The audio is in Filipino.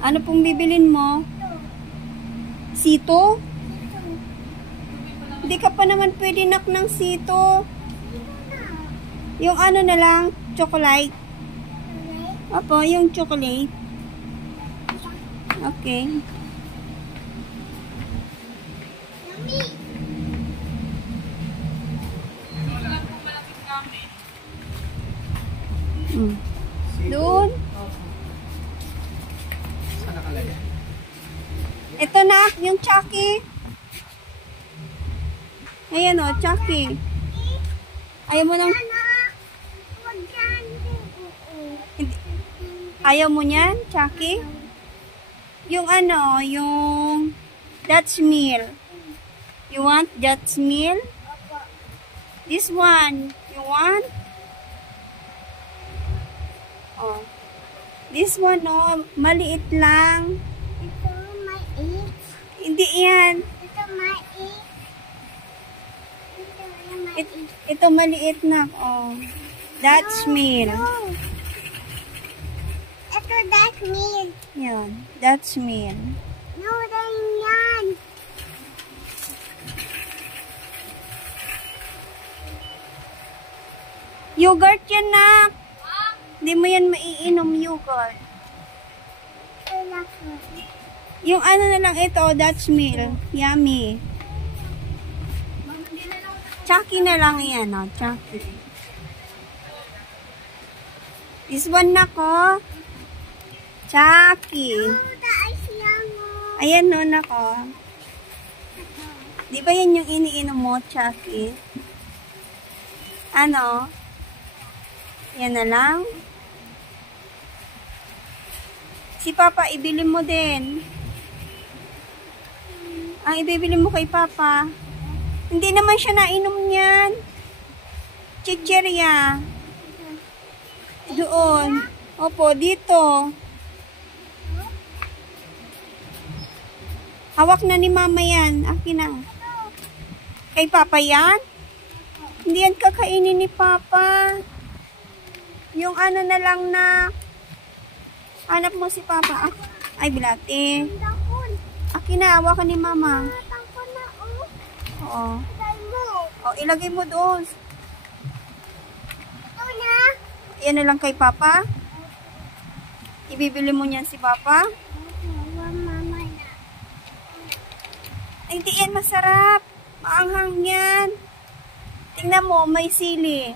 Ano pong bibilin mo? Sito? Hindi ka pa naman pwede nak ng sito. Yung ano na lang, chocolate. Opo, yung chocolate. Okay. Doon. Saan nakalagay? Ito na, yung Chucky. Ayan o, Chucky. Ayaw mo nang... Ayaw mo niyan, Chucky? Yung ano, yung... Dutch meal. You want Dutch meal? This one. You want? Oh. This one, oh, maliit lang. Ito maliit. Hindi yan. Ito maliit. Ito maliit na, oh. Dutch meal. No. Ito Dutch meal. Yan, Dutch meal. No, rin yan. Yogurt yan, nak. Hindi mo yan maiinom yogurt. Yung ano na lang ito, Dutch meal. Yummy. Chucky na lang yan, oh. Chucky. This one na ko. Chucky. Ayan, no, nako. Di ba yan yung iniinom mo, Chucky? Ano? Yan na lang. Si Papa, ibili mo din. Ang ibibili mo kay Papa. Hindi naman siya nainom niyan. Chicheria. Doon. Opo, dito. Hawak na ni Mama yan. Akin na. Kay Papa yan? Hindi yan kakainin ni Papa. Yung ano na lang na... Hanap mo si Papa. Ay, bilati. Akin na, hawakan ni Mama. Oo. O, ilagay mo doon. Yan na lang kay Papa. Ibibili mo niyan si Papa. Ay, hindi yan masarap. Maanghang yan. Tingnan mo, may sili.